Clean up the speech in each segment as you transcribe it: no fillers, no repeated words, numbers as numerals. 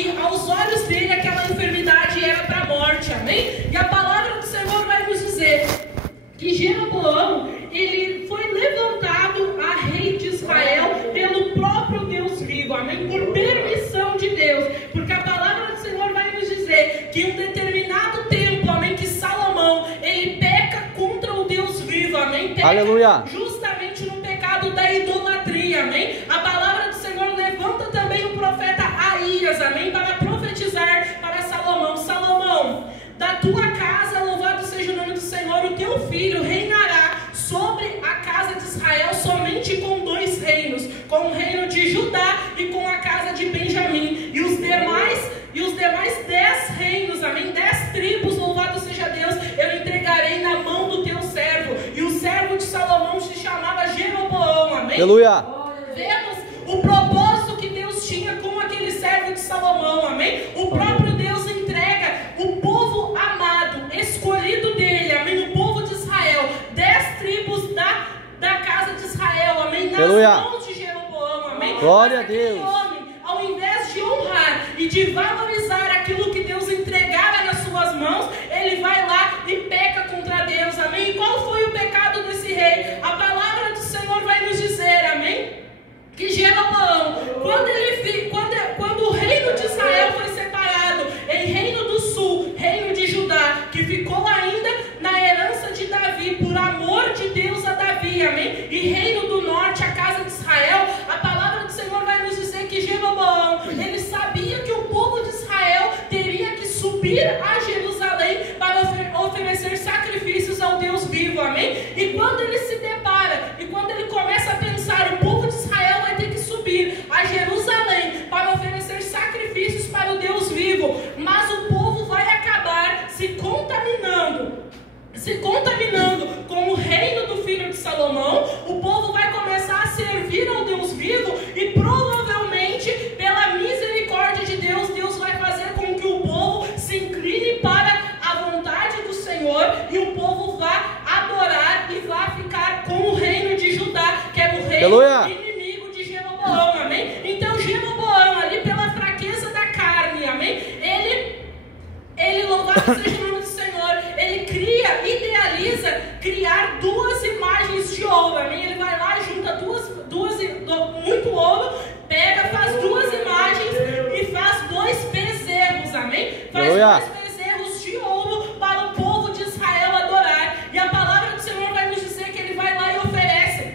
e aos olhos dele aquela enfermidade era para a morte, amém? E a palavra do Senhor vai nos dizer que Jeroboão, ele foi levantado a rei de Israel pelo próprio Deus vivo, amém? Por permissão de Deus, porque a palavra do Senhor vai nos dizer que em um determinado tempo, amém, que Salomão, ele peca contra o Deus vivo, amém? Peca Aleluia. justamente no pecado da idolatria, amém? A palavra do Senhor levanta também o profeta Aías, amém? Para profetizar para Salomão: Salomão, da tua casa, louvado seja o nome do Senhor, o teu filho reinará sobre a casa de Israel somente com 2 reinos, com o reino de Judá e com a casa de Benjamim, e os demais 10 reinos, amém, 10 tribos, louvado seja Deus, eu entregarei na mão do teu servo. E o servo de Salomão se chamava Jeroboão, amém? Aleluia. Vemos o propósito que Deus tinha com aquele servo de Salomão, amém? O próprio Deus entrega o povo amado, escolhido dele, amém? O povo de Israel, 10 tribos da casa de Israel, amém? Nas mãos de Jeroboão, amém? Glória a Deus. Homem, ao invés de honrar e de valorizar aquilo que Deus entregara nas suas mãos, ele vai lá e peca contra Deus, amém? E qual foi o pecado desse rei? A palavra do Senhor vai nos dizer, amém? Que Jeroboão, quando o reino de Israel foi separado em reino do sul, reino de Judá, que ficou ainda na herança de Davi, por amor de Deus a Davi, amém? E reino do norte, a casa de Israel, a palavra do Senhor vai nos dizer que Jeroboão, ele sabia que o povo de Israel teria que subir a Jerusalém para oferecer sacrifícios ao Deus vivo, amém? E quando ele se depara, e quando ele começa a pensar, o povo de Israel vai ter que subir a Jerusalém para oferecer sacrifícios para o Deus vivo, mas o povo vai acabar se contaminando com o reino do filho de Salomão. O povo vai começar a servir ao Deus vivo e provavelmente, pela misericórdia de Deus, Deus vai fazer com que o povo se incline para a vontade do Senhor e o povo vá adorar e vá ficar com o reino de Judá, que era o reino inimigo de Jeroboão, amém? Então Jeroboão, ali pela fraqueza da carne, amém? Ele louvado seja o nome do Senhor, ele idealiza criar 2 imagens de ouro, amém? Ele vai lá, junta muito ouro, faz 2 imagens e faz 2 bezerros, amém? Faz 2 bezerros de ouro para o povo de Israel adorar. E a palavra do Senhor vai nos dizer que ele vai lá e oferece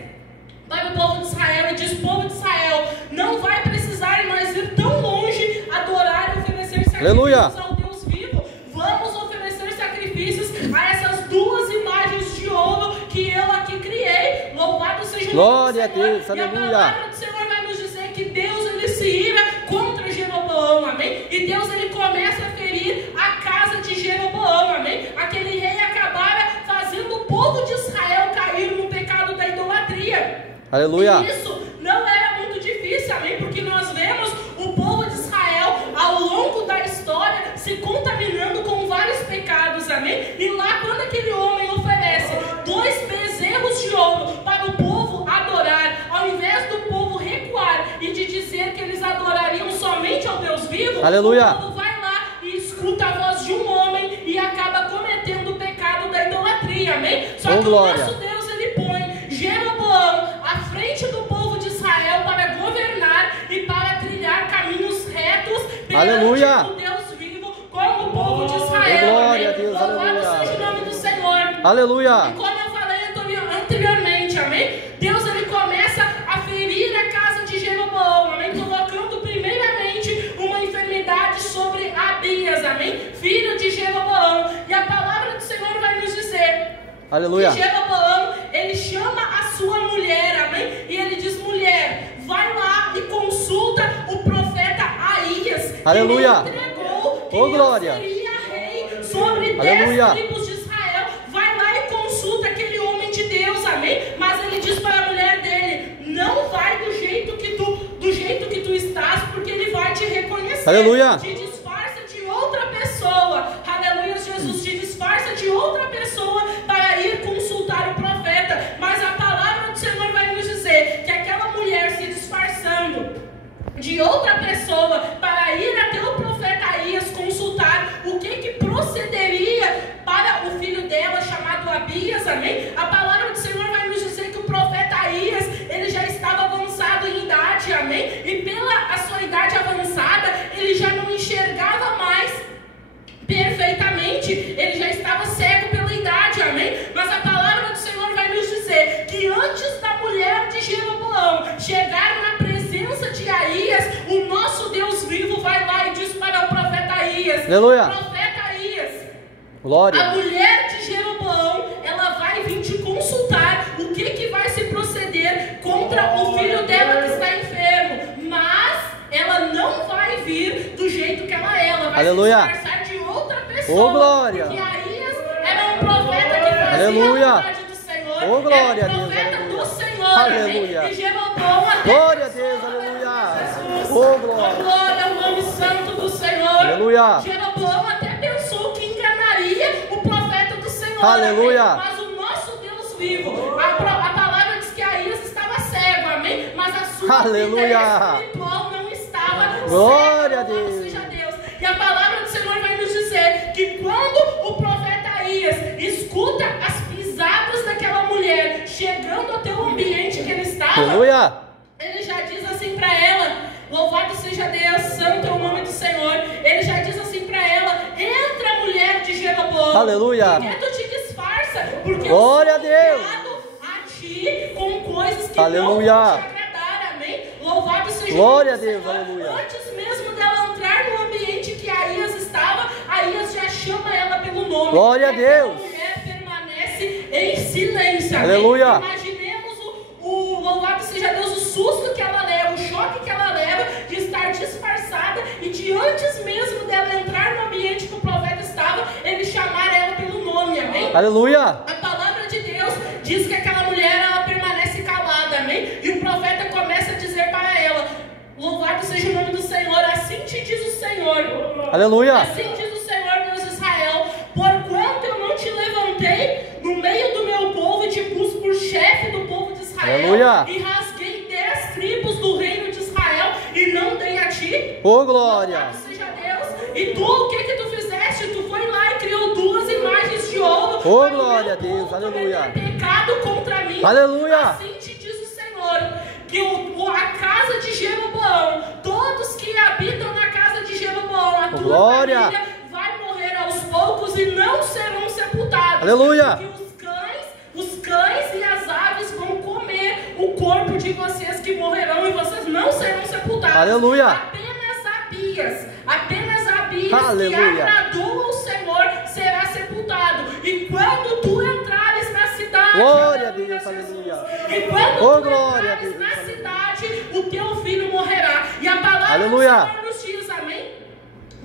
para o povo de Israel e diz: povo de Israel, não vai precisar mais ir tão longe adorar e oferecer sacrifícios ao Deus vivo. Vamos oferecer sacrifícios a essas 2 imagens de ouro que eu aqui criei. Louvado seja o nome do Senhor. Glória a Deus, aleluia. E a palavra do Senhor vai nos dizer que Deus, ele se ira contra Jeroboão, amém? E Deus, ele começa a ferir a casa de Jeroboão, amém? Aquele rei acabara fazendo o povo de Israel cair no pecado da idolatria. Aleluia. E isso não era muito difícil, amém? Porque nós vemos o povo de Israel ao longo da história se contaminando com vários pecados, amém? E lá, quando aquele homem oferece 2 bezerros de ouro para o povo adorar, ao invés do povo recuar e de dizer que eles adorariam somente ao Deus vivo, aleluia, o povo vai lá e escuta a voz de um homem e acaba cometendo o pecado da idolatria, amém? Só que glória. o nosso Deus, ele põe Jeroboão à frente do povo de Israel para governar e para trilhar caminhos retos perante o Deus vivo, como o povo de Israel. Glória a Deus, louvado seja o nome do Senhor. Aleluia. E como eu falei anteriormente, amém? Deus, ele começa a ferir a casa de Jeroboão, amém? Colocando primeiramente uma enfermidade sobre Abias, amém? Filho de Jeroboão. E a palavra do Senhor vai nos dizer, aleluia, que Jeroboão, ele chama a sua mulher, amém? E ele diz: mulher, vai lá e consulta o profeta Aías, aleluia, que me entregou que glória, seria rei sobre 10 tribos de Israel. Vai lá e consulta aquele homem de Deus, amém? Mas ele diz para a mulher dele: não vai do jeito que tu estás, porque ele vai te reconhecer. Aleluia. Te disfarça de outra pessoa. Aleluia, Jesus, te disfarça de outra pessoa para ir consultar o profeta. Mas a palavra do Senhor vai nos dizer que aquela mulher se disfarçando de outra pessoa para ir até o Aías, amém? A palavra do Senhor vai nos dizer que o profeta Aías, ele já estava avançado em idade, amém? E pela a sua idade avançada, ele já não enxergava mais perfeitamente, ele já estava cego pela idade, amém? Mas a palavra do Senhor vai nos dizer que antes da mulher de Jeroboão chegar na presença de Aías, o nosso Deus vivo vai lá e diz para o profeta Aías, Aleluia. profeta Aías, Glória. a mulher de Jeroboão, ela vai vir te consultar o que vai se proceder contra o filho dela que está enfermo, mas ela não vai vir do jeito que ela é, ela vai Aleluia. se disfarçar de outra pessoa, Ô, glória. porque Aías era um profeta que fazia Aleluia. a vontade do Senhor, Ô, glória era a um Deus, profeta aleluia. do Senhor, Aleluia. amém? E Jeroboão até Glória a Deus, aleluia. Jesus. Ô, glória. Glória ao nome santo do Senhor. Aleluia. Jeroboão até pensou que enganaria o profeta do Senhor. Aleluia. Amém? Mas o nosso Deus vivo, a palavra diz que Aías estava cego, amém? Mas a sua Aleluia. vida espiritual não estava Glória cega. a Deus. Louvado seja Deus. E a palavra do Senhor vai nos dizer que quando o profeta Aías escuta as pisadas daquela mulher chegando até o ambiente que ele estava, Aleluia. ele já diz assim para ela, louvado seja Deus, santo é o nome do Senhor. Ele já diz assim para ela, entra mulher de Jeroboão. Aleluia. Por que tu te disfarça? Porque Glória eu a sou Deus. enviado a ti com coisas que Aleluia. não vão te agradar, amém? Louvado seja Glória a o nome do Deus, Senhor. aleluia. Antes mesmo dela entrar no ambiente que Aías estava, Aías já chama ela pelo nome. Glória a E aquela Deus. mulher permanece em silêncio, amém? Aleluia. Imaginemos o louvado seja Deus, o susto que ela leva, o choque que ela leva de estar disfarçada e de antes mesmo dela entrar no ambiente que o profeta estava, ele chamar ela pelo nome, amém? Aleluia. A palavra de Deus diz que aquela mulher, ela permanece calada, amém? E o profeta começa a dizer para ela, louvado seja o nome do Senhor, assim te diz o Senhor. Aleluia. Assim diz o Senhor, Deus de Israel, porquanto eu não te levantei no meio do meu povo e te pus por chefe do povo de Israel, Aleluia. e rasguei 10 tribos do reino de Israel e não dei a ti. Ô, glória. Louvado seja Deus. E tu, o que tu fizeste? Tu foi lá e criou 2 imagens de ouro. Ô, para o glória meu a Deus, povo aleluia. cometer pecado contra mim. Aleluia. Assim te diz o Senhor, que a casa de Jeroboão, todos que habitam na casa de Jeroboão, a tua Glória. família vai morrer aos poucos e não serão sepultados. Aleluia. Porque os cães e as aves vão comer o corpo de vocês que morrerão e vocês não serão sepultados. Aleluia. Apenas Abias, Aleluia. que agradou ao Senhor, será sepultado. E quando tu entrares na cidade, Glória a Deus, aleluia. e quando Oh, tu glória a entrares Deus, na aleluia. cidade, o teu filho morrerá. E a palavra Aleluia. do Senhor nos diz, amém?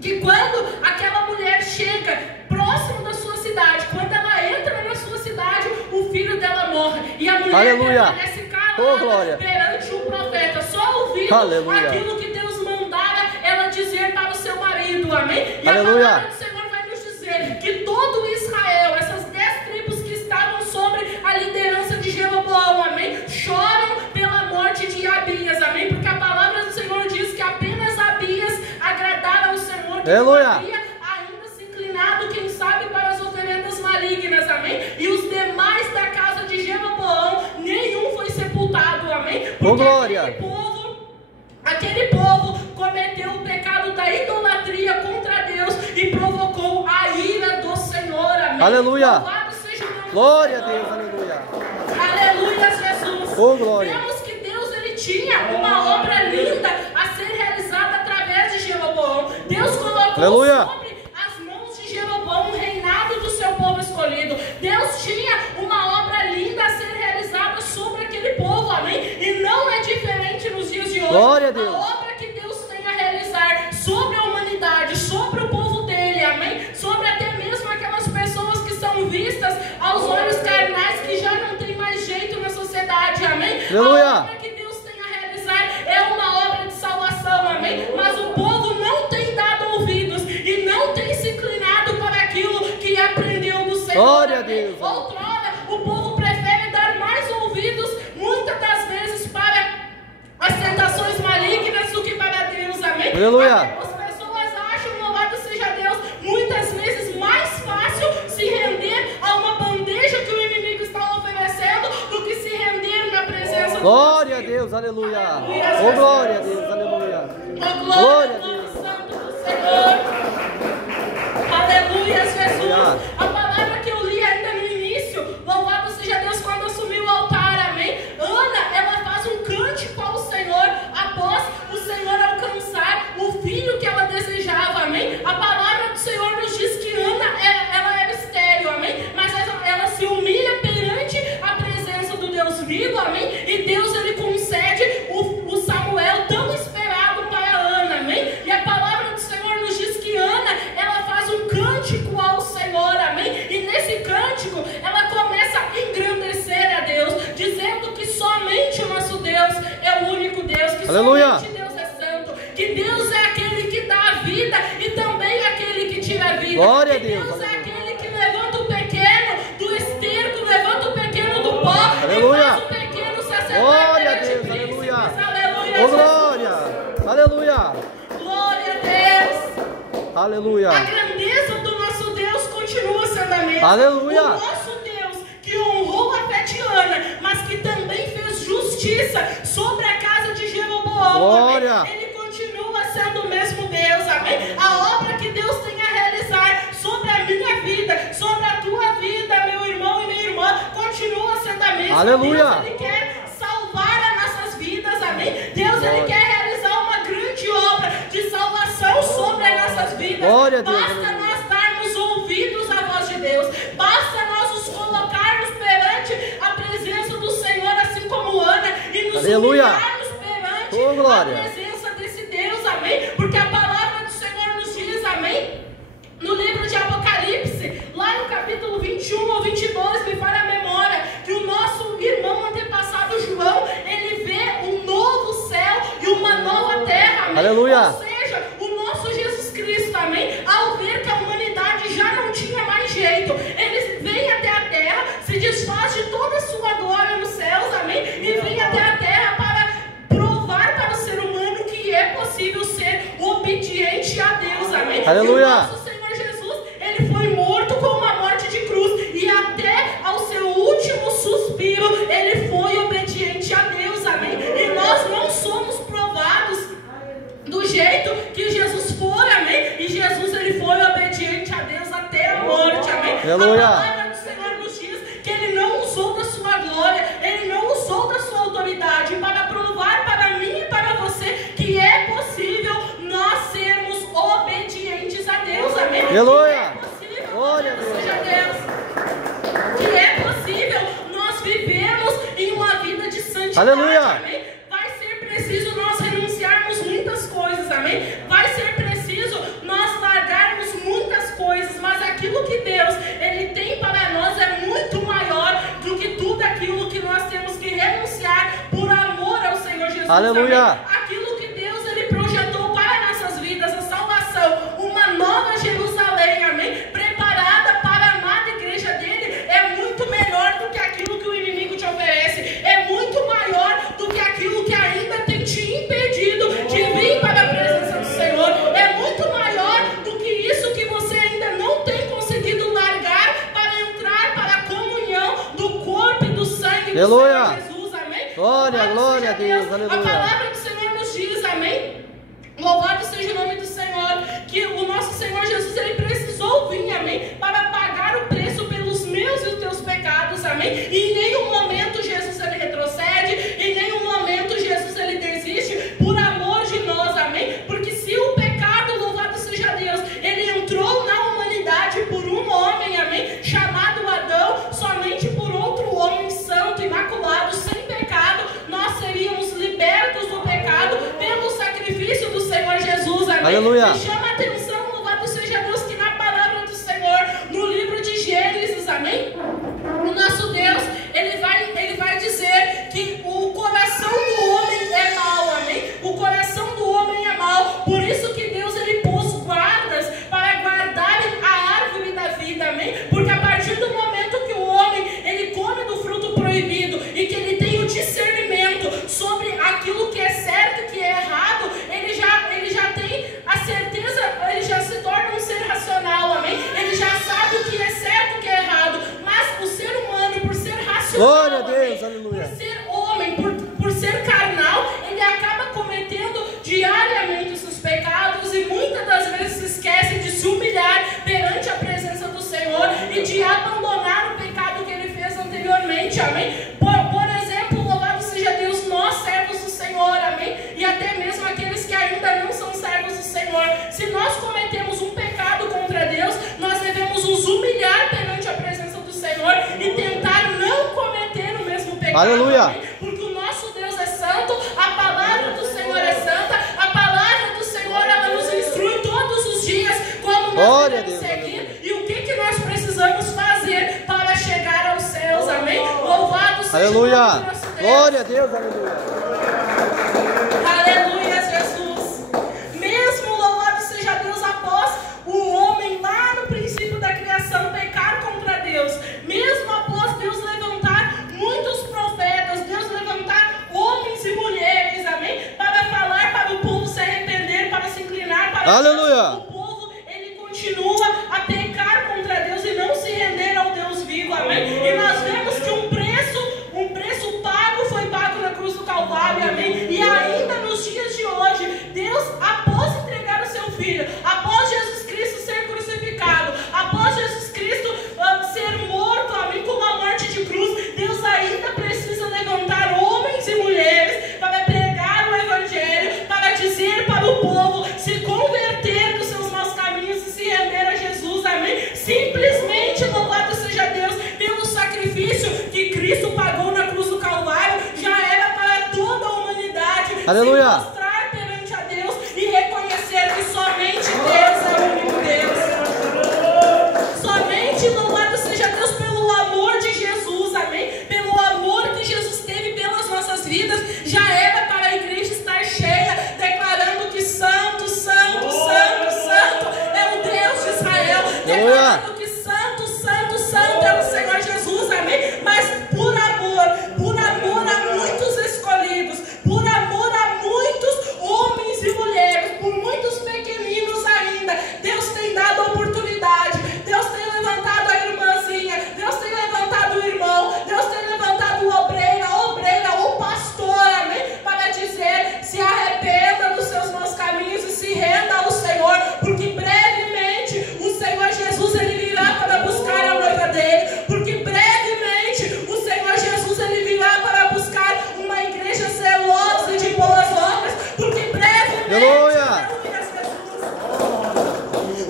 Que quando aquela mulher chega próximo da sua cidade, quando ela entra na sua cidade, o filho dela morre. E a mulher Aleluia. permanece calada Oh, glória. perante o profeta, só ouvindo Aleluia. aquilo que Deus mandara ela dizer para o seu marido, amém? E Aleluia. a palavra do Senhor vai nos dizer que todo Israel, essas 10 tribos que estavam sobre a liderança de Jeroboão, amém? Choram pela morte de Abias, amém? Porque a palavra do Senhor diz que apenas Abias agradara ao Senhor, que Aleluia. não havia ainda se inclinado, quem sabe, para as oferendas malignas, amém? E os demais da casa de Jeroboão, nenhum foi sepultado, amém? Porque glória. aquele povo cometeu o pecado da idolatria contra Deus e provocou a ira do Senhor, amém? Aleluia. Louvado seja o nome do Glória a Senhor. Deus, aleluia. Aleluia, Jesus. Oh, glória. Vemos que Deus, ele tinha uma obra linda a ser realizada através de Jeroboão. Deus colocou Aleluia. sobre as mãos de Jeroboão o reinado do seu povo escolhido. Deus tinha uma obra linda a ser realizada sobre aquele povo, amém? E não é diferente nos dias de hoje. Glória a Deus. A obra que Deus tem a realizar sobre a humanidade, sobre o povo dele, amém? Sobre até mesmo aquelas pessoas que são vistas aos olhos carnais, que já não tem mais jeito na sociedade, amém? Aleluia. A obra que Deus tem a realizar é uma obra de salvação, amém? Mas o povo não tem dado ouvidos e não tem se inclinado para aquilo que aprendeu do Senhor. Glória a amém? Deus. Outrora, o povo prefere dar mais ouvidos, muitas das vezes, para as tentações malignas do que para Deus, amém? Aleluia. As pessoas acham, louvado seja Deus, muitas vezes mais fácil se render a uma bandeja que o inimigo Glória a Deus, aleluia. Oh, glória a Deus, aleluia. Glória a Deus. Santo do Senhor. Aleluia, Jesus. A palavra que eu li ainda no início, louvado seja Deus, quando assumiu o altar, amém? Ana, ela faz um cântico ao Senhor após o Senhor alcançar o filho que ela desejava, amém? A palavra do Senhor nos diz que Ana, ela era estéril, amém? Mas ela se humilha perante a presença do Deus vivo, amém? E Deus, ele concede o Samuel tão esperado para Ana, amém? E a palavra do Senhor nos diz que Ana, ela faz um cântico ao Senhor, amém? E nesse cântico, ela começa a engrandecer a Deus, dizendo que somente o nosso Deus é o único Deus, que aleluia. somente Deus é santo, que Deus é aquele que dá a vida e também aquele que tira a vida. Glória a que Deus, Deus é aleluia. aquele que levanta o pequeno do esterco, levanta o pequeno do pó, Aleluia. e faz o pequeno sacerdote. Glória a Deus, aleluia. Oh, glória, aleluia. Glória a Deus. Aleluia. A grandeza do nosso Deus continua sendo a mesma. Aleluia. O nosso Deus que honrou a fé de Ana, mas que também fez justiça sobre a casa de Jeroboão. Glória. Amém? Ele continua sendo o mesmo Deus, amém? A obra que Deus tem a realizar sobre a minha vida, sobre a tua vida, meu irmão e minha irmã, continua sendo a mesma. Aleluia. Deus, ele quer salvar as nossas vidas, amém? Deus, ele quer realizar uma grande obra de salvação sobre as nossas vidas. Glória a Deus, Basta aleluia. nós darmos ouvidos à voz de Deus. Basta nós nos colocarmos perante a presença do Senhor, assim como Ana, e nos aleluia. humilharmos perante Oh, glória. a presença desse Deus, amém? Porque a palavra do Senhor nos diz, amém? No livro de Apocalipse, lá no capítulo 21 ou 22, me falha a memória, que o nosso irmão antepassado João, ele vê um novo céu e uma nova terra, amém? Aleluia. Ou seja, o nosso Jesus Cristo, amém? Ao ver que a humanidade já não tinha mais jeito, ele vem até a terra, se desfaz de toda a sua glória nos céus, amém? E vem até a terra para provar para o ser humano que é possível ser obediente a Deus, amém? Aleluia. E o nosso Senhor Jesus, ele foi morto com uma morte de cruz, e até ao seu último suspiro, ele foi obediente a Deus, amém? E nós não somos provados do jeito que Jesus for, amém? E Jesus, ele foi obediente a Deus até a morte, amém? Aleluia. A palavra do Senhor nos diz que ele não usou da sua glória, ele não usou da sua autoridade para provar para mim e para você que é possível nós sermos obedientes a Deus, amém? Aleluia. Que é possível, Glória a Deus. seja Deus, que é possível nós vivermos em uma vida de santidade, Aleluia. amém? Vai ser preciso nós renunciarmos muitas coisas, amém? Vai ser preciso nós largarmos muitas coisas, mas aquilo que Deus, ele tem para nós é muito maior do que tudo aquilo que nós temos que renunciar por amor ao Senhor Jesus. Aleluia. Amém? Aquilo que Deus, ele projetou para nossas vidas, a salvação, uma nova Jerusalém, amém? Preparada para a amada igreja dele, é muito melhor do que aquilo que o inimigo te oferece, é muito maior do que aquilo que ainda tem te impedido de vir para a presença do Senhor, é muito maior do que isso que você ainda não tem conseguido largar para entrar para a comunhão do corpo e do sangue do Aleluia. Senhor Jesus, amém? Glória, Louvado glória seja a Deus, aleluia. A palavra do Senhor nos diz, amém? Louvado seja o nome do Senhor, que o nosso Senhor Jesus, ele precisou vir, amém? Para pagar o preço pelos meus e os teus pecados, amém? E em nenhum momento Jesus, ele retrocede, em nenhum momento Jesus, ele desiste por amor de nós, amém? Porque se o pecado, louvado seja Deus, ele entrou na humanidade por um homem, amém? Chamado Adão, somente por outro homem santo, imaculado, sem pecado, nós seríamos libertos do pecado pelo sacrifício do Senhor Jesus, amém? Aleluia. Me chama a atenção, louvado seja Deus, que na palavra do Senhor, no livro de Gênesis, amém? O nosso Deus, ele vai dizer que o coração do homem é mau, amém? O coração do homem é mau, por isso que Deus, ele pôs guardas para guardarem a árvore da vida, amém? Porque a partir do momento que o homem, ele come do fruto proibido e que ele tem o discernimento sobre aquilo que é certo e que é errado, ele já tem a certeza, ele Se nós cometemos um pecado contra Deus, nós devemos nos humilhar perante a presença do Senhor e tentar não cometer o mesmo pecado. Aleluia. Amém? Porque o nosso Deus é santo, a palavra do Senhor é santa, a palavra do Senhor ela nos instrui todos os dias como nós devemos seguir e o que nós precisamos fazer para chegar aos céus. Amém? Louvado seja o nome do nosso Deus. Glória a Deus, aleluia. Aleluia, Jesus. Mesmo louvado seja Deus após o homem lá no princípio da criação pecar contra Deus, mesmo após Deus levantar muitos profetas, Deus levantar homens e mulheres, amém, para falar para o povo se arrepender, para se inclinar para aleluia. Deus, o povo ele continua a pecar contra Deus e não se render ao Deus vivo, amém. E nós vemos que um preço pago foi pago na cruz do Calvário, amém. E ainda nos dias de hoje, Deus, após entregar o seu Filho, após Jesus Cristo ser crucificado, após Jesus Cristo ser morto, amém, com uma morte de cruz, Deus ainda precisa levantar homens e mulheres para pregar o Evangelho, para dizer para o povo se converter dos seus maus caminhos e se render a Jesus, amém. Simplesmente louvado seja Deus pelo sacrifício que Cristo pagou na cruz do Calvário, já era para toda a humanidade. Aleluia. Se mostrar perante a Deus e reconhecer que somente Deus é o único Deus. Somente louvado seja Deus pelo amor de Jesus, amém? Pelo amor que Jesus teve pelas nossas vidas, já era para a igreja estar cheia, declarando que santo, santo, santo, santo é o Deus de Israel, declarando que santo, santo, santo é o Senhor Jesus, amém? Mas por amor a muitos escolhidos, por amor a muitos homens e mulheres, por muitos pequeninos ainda, Deus tem dado oportunidade, Deus tem levantado a irmãzinha, Deus tem levantado o irmão, Deus tem levantado o obreiro, a obreira, o pastor, amém? Para dizer, se arrependa dos seus maus caminhos e se renda ao Senhor, porque brevemente o Senhor Jesus ele virá para buscar a noiva dele, porque brevemente o Senhor Jesus ele virá para buscar uma igreja zelosa de boas obras, porque brevemente, aleluia.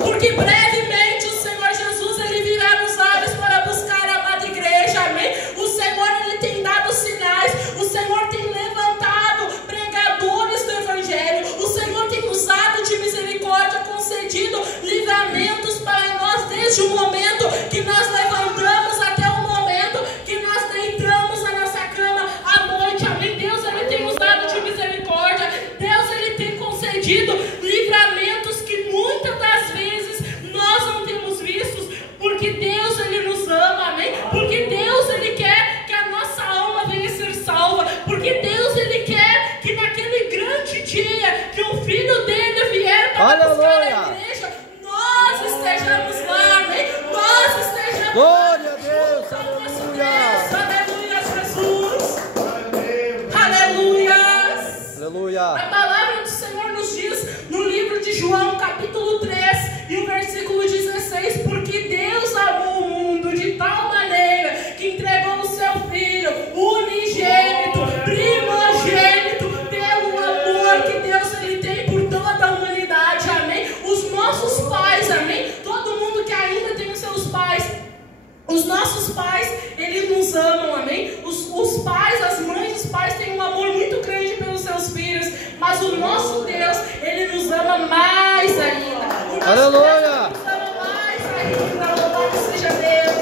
Porque brevemente o Senhor Jesus ele virá nos ares para buscar a amada igreja, amém? O Senhor ele tem dado sinais, o Senhor tem levantado pregadores do Evangelho, o Senhor tem usado de misericórdia, concedido livramentos para nós desde o momento que nós levantamos até o momento que nós deitamos na nossa cama à noite, amém? Deus ele tem usado de misericórdia, Deus ele tem concedido livramentos que muitas das vezes nós não temos vistos, porque Deus ele nos ama, amém? Porque Deus ele quer que a nossa alma venha ser salva, porque Deus ele quer que naquele grande dia que o Filho dele vier para buscar a igreja, nós estejamos lá, amém? Nós estejamos Glória a Deus, aleluia, Jesus, aleluia. Aleluia. A palavra do Senhor nos diz no livro de João, capítulo 3, e o versículo 16, porque Deus amou o mundo de tal maneira que entregou o seu Filho unigênito, primogênito, pelo amor que Deus ele tem por toda a humanidade, amém? Os nossos pais, amém? Todo mundo que ainda tem os seus pais, os nossos pais, eles nos amam, amém? Os pais, as mães, os pais têm um amor muito grande pelos seus filhos, mas o nosso Deus, ele nos ama mais ainda. O nosso aleluia. Deus nos ama mais ainda, louvado seja Deus.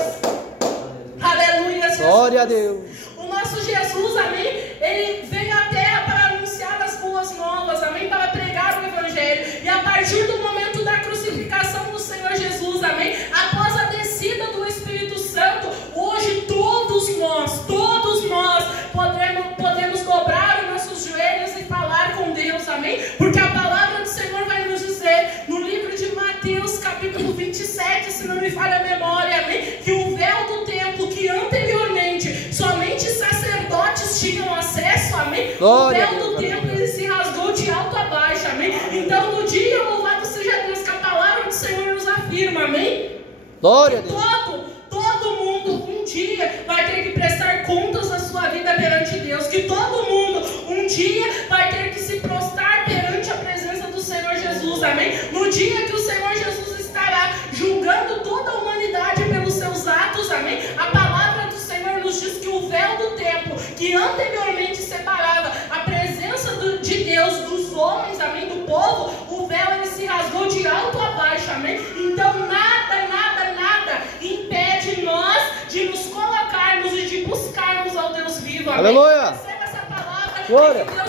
Aleluia, Jesus. Glória a Deus. O nosso Jesus, amém? Ele veio à terra para anunciar as boas novas, amém? Para pregar o Evangelho. E a partir do momento da crucificação do Senhor Jesus, amém? Após a descida do Espírito Santo, hoje todos nós podemos dobrar os nossos joelhos e falar com Deus, amém? Porque a palavra do Senhor vai nos dizer, no livro de Mateus, capítulo 27, se não me falha a memória, amém? Que o véu do templo, que anteriormente somente sacerdotes tinham acesso, amém? Glória o véu do Deus, templo, ele se rasgou de alto a baixo, amém? Então, no dia, louvado seja Deus, que a palavra do Senhor nos afirma, amém? Glória a Deus. Todo mundo um dia vai ter que prestar contas da sua vida perante Deus, que todo mundo um dia vai ter que se prostrar perante a presença do Senhor Jesus, amém? No No dia que o Senhor Jesus estará julgando toda a humanidade pelos seus atos, amém? A palavra do Senhor nos diz que o véu do templo, que anteriormente separava a presença de Deus dos homens, amém? Do povo, o véu ele se rasgou de alto a baixo, amém? Então nada, nada, nada impede nós de nos colocarmos e de buscarmos ao Deus vivo, amém? Aleluia! Receba essa palavra. Glória! Que Deus